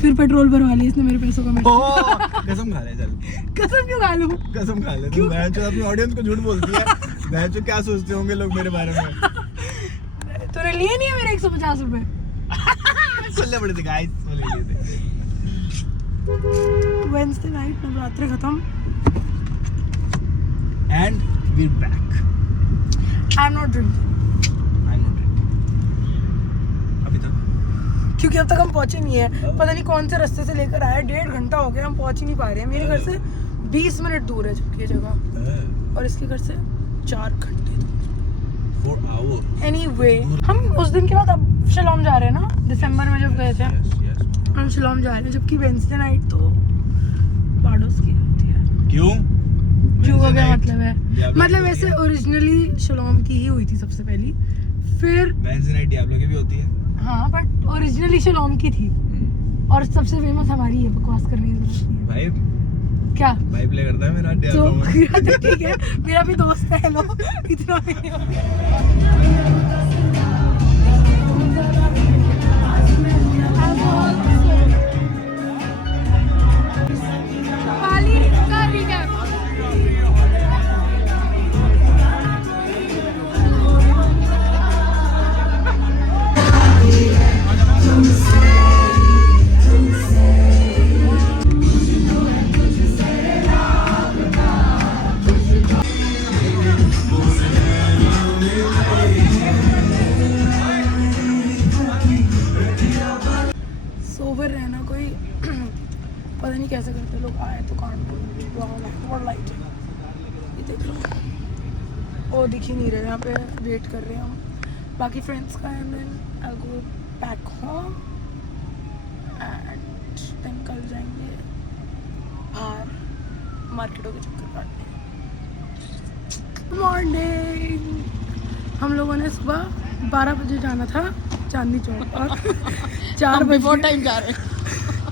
फिर पेट्रोल भरवा लिया इसने मेरे पैसों का। कसम खा ले चल। कसम क्यों खा लूं? कसम खा ले तू। मैं जो अपनी ऑडियंस को झूठ बोलती है, मैं जो क्या सोचते होंगे लोग मेरे बारे में। तूने लिए नहीं है मेरे 150 रुपए? सुनने पड़े थे गाइस, वो ले लिए थे। वेडनेसडे नाइट नवरात्रि खत्म and we back. I am not drinking अभी तक, क्योंकि अब तक हम पहुंचे नहीं है। पता नहीं कौन से रास्ते से लेकर आया, 1.5 घंटा हो गया, हम पहुंच ही नहीं पा रहे हैं। मेरे घर से 20 मिनट दूर है जबकि ये जगह, और इसके घर से 4 घंटे। 4 hours। एनीवे, हम उस दिन के बाद अब शिलोंग जा रहे हैं ना, दिसंबर में जब गए थे। हम शिलोंग जा रहे हैं, जबकि वेडनेसडे नाइट तो बाडोस की होती है। क्यों का क्या मतलब है? मतलब वैसे ओरिजिनली शिलोंग की ही हुई थी सबसे पहली, फिर वेडनेसडे नाइट डियाब्लो की भी होती है। हाँ, बट ओरिजिनली शिलोंग की थी, और सबसे फेमस हमारी है। बकवास करने की जरूरत नहीं है। भाई क्या भाई प्ले करता है मेरा डियाब्लो तो में। ठीक है, मेरा भी दोस्त है। लो, इतना भी नहीं होता। सोबर रहना कोई पता नहीं कैसे करते लोग। आए तो कांड लाइट ये देख लो, वो दिख ही नहीं रहे। यहाँ पे वेट कर रहे हैं हम बाकी फ्रेंड्स का, and then I go back home and then कल जाएंगे बाहर मार्केटों के चक्कर काटने। मॉर्निंग, हम लोगों ने सुबह 12 बजे जाना था चांदनी चौक, और 4 बजे बहुत टाइम जा रहे हैं।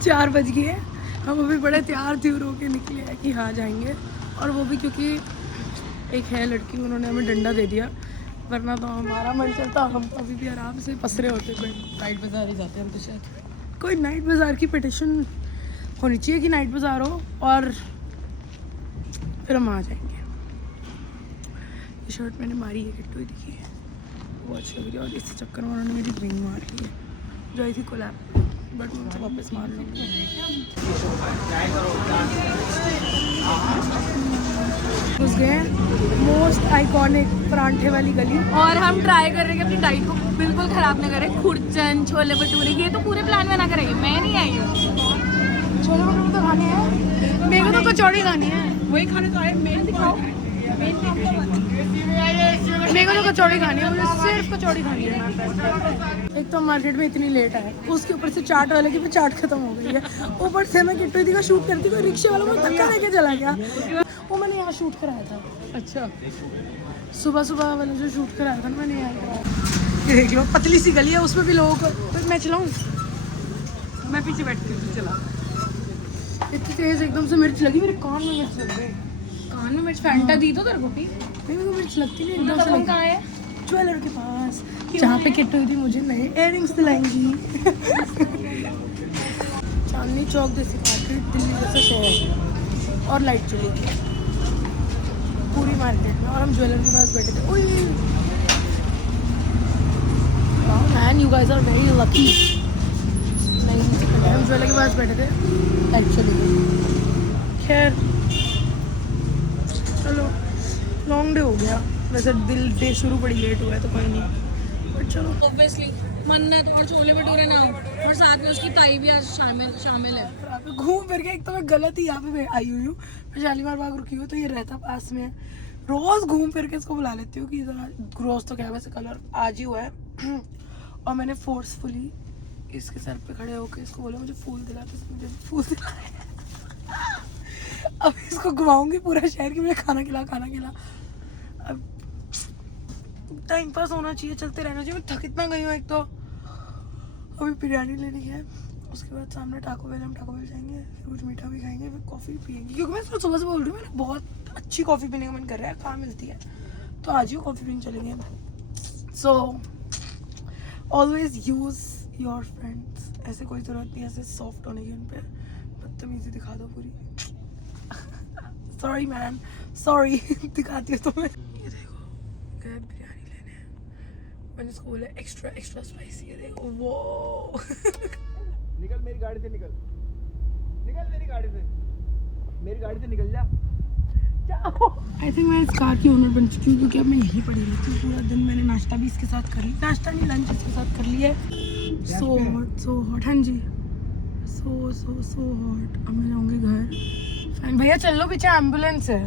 4 बज गए। हम अभी बड़े तैयार त्यूर होके निकले हैं कि हाँ जाएंगे, और वो भी क्योंकि एक है लड़की, उन्होंने हमें डंडा दे दिया, वरना तो हमारा मन चलता हम तो अभी भी आराम से पसरे होते। नाइट बाजार ही जाते हैं हम तो शायद। कोई नाइट बाज़ार की पिटिशन होनी चाहिए कि नाइट बाज़ार हो, और फिर हम आ जाएंगे। ये शर्ट मैंने मारी है, किट्टू दिखी है, वो अच्छी लग रही है, और इस चक्कर में उन्होंने मेरी रिंग मार ली है जो आई थी कोलैब, बट मैं उनसे वापस मार लूँगी। घुस गए मोस्ट आइकॉनिक परांठे वाली गली, और हम ट्राई कर रहे हैं कि अपनी डाइट को बिल्कुल खराब ना करें। खुरचन, छोले भटूरे, ये तो पूरे प्लान में ना करेंगे। मैं नहीं आई हूँ। छोले भटूरे तो खाने हैं, मेरे को तो कचौड़ी खानी है। वही खाने तो आए। मेन दिखाओ, मेन काम तो मेरे को तो कचौड़ी खानी है, मुझे सिर्फ कचौड़ी खानी है। एक तो मार्केट में इतनी लेट आए, उसके ऊपर से चाट वाले की भी चाट खत्म हो गई है, ऊपर से मैं किट्टू दी का शूट करती हूँ, रिक्शे वाला मुझे धक्का देके चला गया। वो मैंने यहाँ शूट कराया था। अच्छा, सुबह सुबह वाला जो शूट कराया था ना मैंने यहाँ कराया। ये देख लो, पतली सी गली है, उसमें भी लोगों को। तो मैं चलाऊँ? मैं पीछे बैठ के चला। इतनी तेज एकदम से मिर्च लगी, मेरे कान में मिर्च लग गई। कान में मिर्च फैंटा दी तो तेरे को भी। नहीं, मेरे को मिर्च लगती नहीं, एकदम से हम लगी। कहाँ है? ज्वेलर के पास, जहाँ पे किट्टू दी मुझे नए इयररिंग्स दिलाएंगी। चांदनी चौक जैसी मार्केट दिल्ली जैसा शहर, और लाइट चलेगी पूरी मार्केट में, और हम ज्वेलर के पास बैठे थे। ओए man, you guys are very lucky. नहीं, हम ज्वेलर के पास बैठे थे, लाइट चली गई। खैर चलो, लॉन्ग डे हो गया वैसे, डे शुरू बड़ी लेट हुआ है तो कोई नहीं, बट चलो। ऑब्वियसली मन्नत और छोले भटूरे ना, और साथ में उसकी ताई भी आज शामिल है। घूम फिर के, एक तो मैं गलत ही यहाँ पे आई हुई हूँ, मैं शालीमार बाग रुकी हूँ, तो ये रहता पास में है। रोज घूम फिर के इसको बुला लेती हूँ कि रोज तो क्या वैसे कलर आज ही हुआ है। और मैंने फोर्सफुली इसके सर पे खड़े होकर इसको बोला मुझे फूल दिला, तो मुझे फूल दिलाया। अब इसको घुमाऊंगी पूरा शहर की, मुझे खाना खिला। अब टाइम पास होना चाहिए, चलते रहना चाहिए। मैं थक इतना गई हूँ। एक तो अभी बिरयानी लेनी है, उसके बाद सामने टाको बेल, हम टाको बेल जाएंगे, फिर कुछ मीठा भी खाएंगे, फिर कॉफ़ी पियेंगे, क्योंकि मैं सुबह से बोल रही हूँ मेरा बहुत अच्छी कॉफ़ी पीने का मन कर रहा है। कहाँ मिलती है? तो आज ही कॉफ़ी पीने चलेंगे। So always use your friends ऐसे कोई जरूरत नहीं ऐसे सॉफ्ट होने की उन पे, बदतमीजी दिखा दो पूरी। Sorry man, sorry. दिखाती हूँ तुम्हें। ये देखो गए बिरयानी लेने, मैंने इसको बोला एक्स्ट्रा एक्स्ट्रा स्पाइसी। है देखो वो। निकल मेरी गाड़ी से, निकल मेरी गाड़ी से, मेरी गाड़ी से निकल जा। आई थिंक मैं इस कार की ओनर बन चुकी हूँ क्योंकि अब मैं यहीं पड़ी रहती हूँ पूरा दिन। मैंने नाश्ता भी इसके साथ कर लिया, नाश्ता नहीं लंच इसके साथ कर लिया है। सो हॉट, हाँ जी, सो हॉट। अब मैं जाऊँगी घर। फाइन भैया चल लो, पीछे एम्बुलेंस है।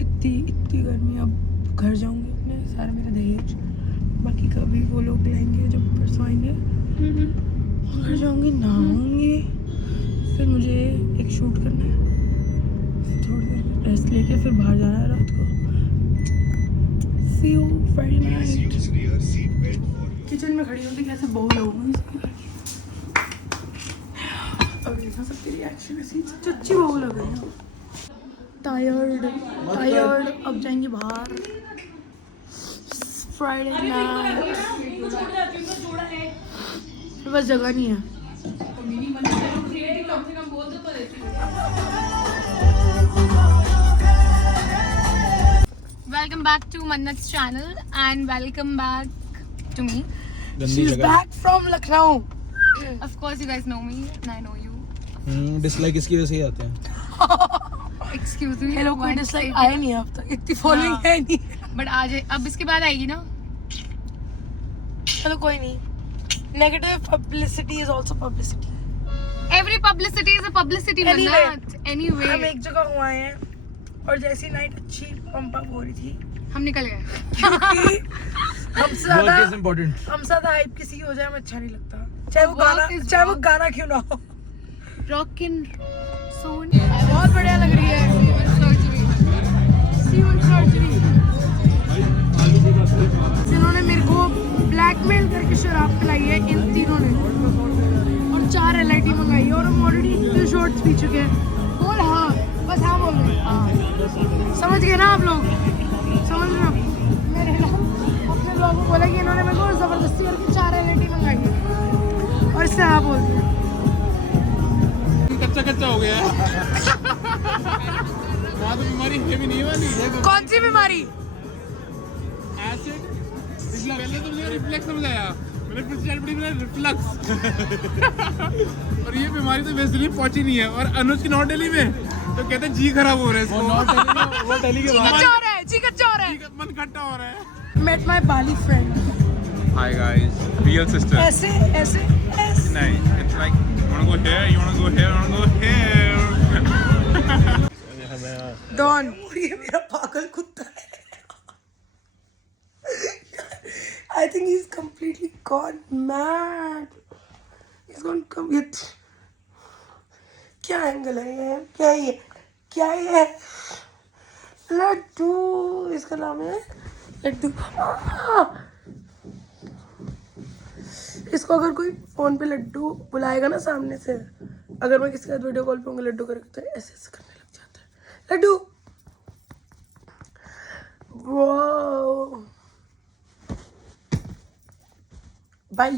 इतनी गर्मी, अब घर जाऊँगी अपने, सारे मेरे दहेज बाकी कभी वो लोग लाएंगे जब परसों आएंगे। घर जाऊँगी, नहाऊँगी, फिर मुझे एक शूट करना है, फिर थोड़ी देर रेस्ट लेके फिर बाहर जाना है रात को। सी यू फ्राइडे नाइट। किचन में खड़ी होती कैसे बहू लगूंगी इसकी। अब देखना सबके रिएक्शन, ऐसी अच्छी बहू लग रही है। टायर्ड, अब जाएंगे बाहर। फ्राइडे नाइट, बस जगह नहीं है। Welcome back to Mannat's channel and welcome back to me. She's back from Lucknow. Of course you guys know me and I know you. Dislike इसकी वजह से ही आते हैं। Excuse me. हेलो, कोई one डिसलाइक second. आया नहीं है अब तक, इतनी फॉलोइंग हाँ। है नहीं। But आज अब इसके बाद आएगी ना? चलो कोई नहीं, negative publicity is also publicity. Every publicity is a publicity, Anyway. Mannat. Anyway. हम एक जगह हुए हैं और जैसी नाइट अच्छी पंप अप हो रही थी हम निकल गए। क्योंकि हमसे ज्यादा वर्क इज इंपॉर्टेंट। हाइप किसी की हो जाए हमें अच्छा नहीं लगता, चाहे वो Work is गाना work. क्यों ना हो। Rock and soon. बहुत बढ़िया लग रही है। जिन्होंने मेरे को ब्लैकमेल करके शराब पिलाई है इन तीनों ने, और 4 LIT मंगाई है, और हम ऑलरेडी इतने शॉर्ट्स पी चुके हैं। बोल हाँ, बस हाँ बोल रहे हैं। समझ गए ना आप लोग, समझ रहे हो? मैंने ना अपने लोगों को बोला कि इन्होंने मेरे को जबरदस्ती करके 4 LIT मंगाई है, और इससे हाँ बोल दिया। कच्चा हो गया है। वहाँ तो बीमारी है भी नहीं वाली। कौन सी बीमारी? एसिड पहले तो मुझे रिफ्लेक्स समझ आया, मैंने फिर से पढ़ी मैंने रिफ्लक्स। और ये बीमारी तो वैसे नहीं पहुंची नहीं है। और अनुज की नॉट दिल्ली में तो कहते हैं जी खराब हो रहा है इसको। वो दिल्ली के बाहर जी कच्चा हो रहा है। मन खट्टा हो रहा है। Met my Bali friend. Hi guys, real sister. ऐसे नहीं, it's like you wanna go here, you wanna go here, you wanna go here. Don, ये मेरा पागल कुत्ता है। I think he's completely gone mad. He's gone commit. क्या angle है ये? क्या ये? लड्डू, इसका नाम है लड्डू। इसको अगर कोई फोन पे लड्डू बुलाएगा ना सामने से, अगर मैं किसी का वीडियो कॉल पे लड्डू करके, तो ऐसे ऐसे करने लग जाता है। Laddoo, wow, bye.